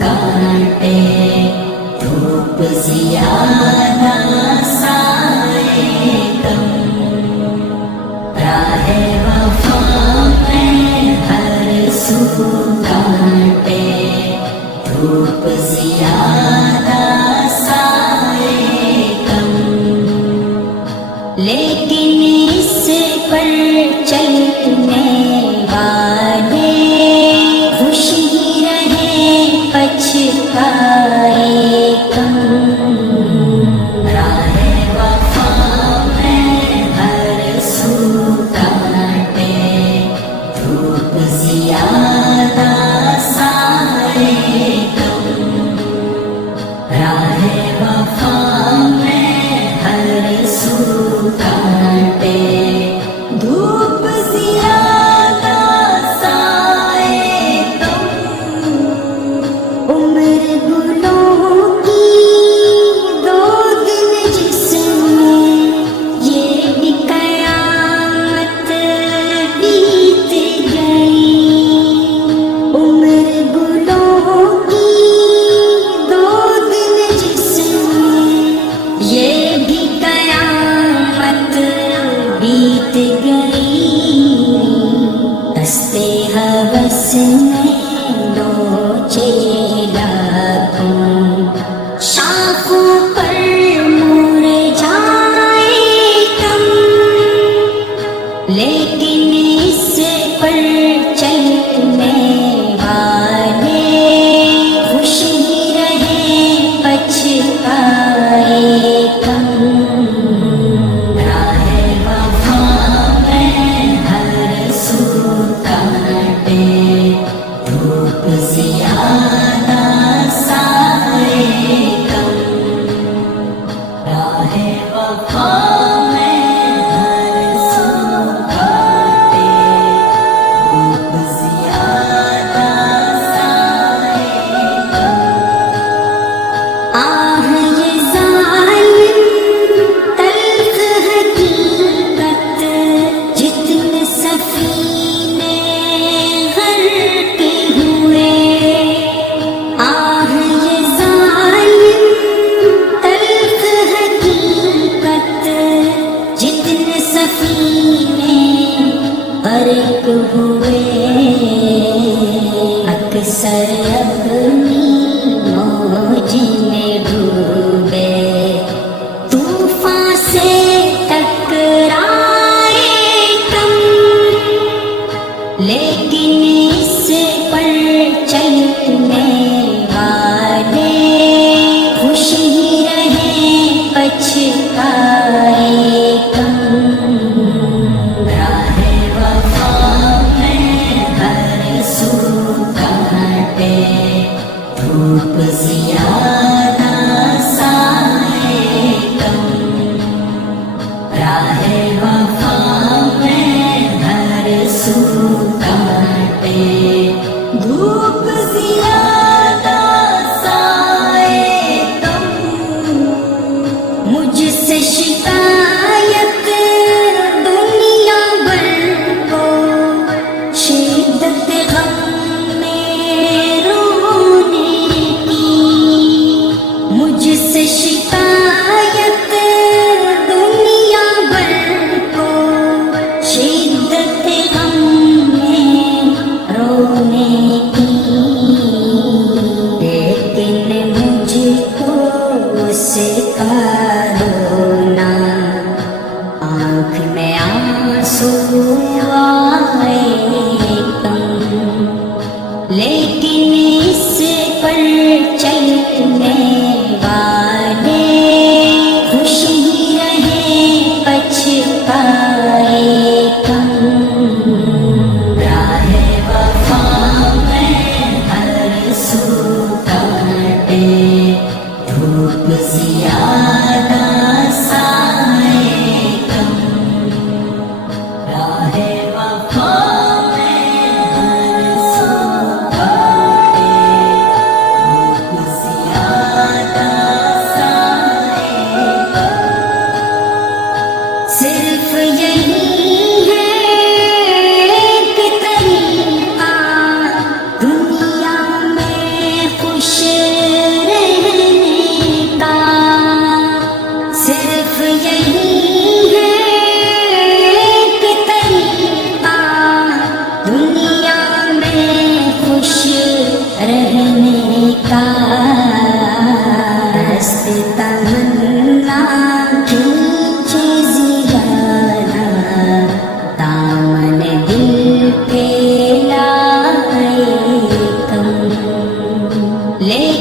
کاٹے دھوپ زیادہ سائے کم راہ وفا میں ہر سو کاٹے دھوپ زیادہ سائے کم لیکن اس پر چلنے والے خوش ہی رہے پچھتائے کم راہ وفا میں ہر سو کاٹے دھوپ زیادہ سائے کم راہ وفا میں ہر سو کاٹے دھوپ زیادہ سائے کم عمر گلوں کی دو دن جس میں یہ بھی قیامت بیت گئی عمر گلوں کی دو دن جس میں یہ بھی قیامت بیت گئی دستے ہوس میں نوچے لاکھوں شاخوں پر مرجھائے کم لیکن اس پر چلنے والے خوش ہی رہے پچھتائے کم راہ وفا میں ہر سو کاٹے دھوپ زیادہ سائے کم راہ وفا میں ہر سو کاٹے دھوپ زیادہ سائے کم آہ یہ ظالم تلخ حقیقت جتنے سفینے غرق ہوئے آہ یہ ظالم تلخ حقیقت جتنے سفینے غرق ہوئے اکثر اپنی موج میں ڈوبے طوفان سے ٹکرائے کم لیکن اس پر چلنے والے خوش ہی رہے پچھتائے کم راہ وفا میں ہر سو کاٹے دھوپ زیادہ سائے کم راہ وفا میں ہر سو کاٹے دھوپ زیادہ سائے کم مجھ سے شکایت دنیا بھر کو شدت غم میں رونے کی کا دست تمنا کھینچے زیادہ دامن دل پہ لائے کم لے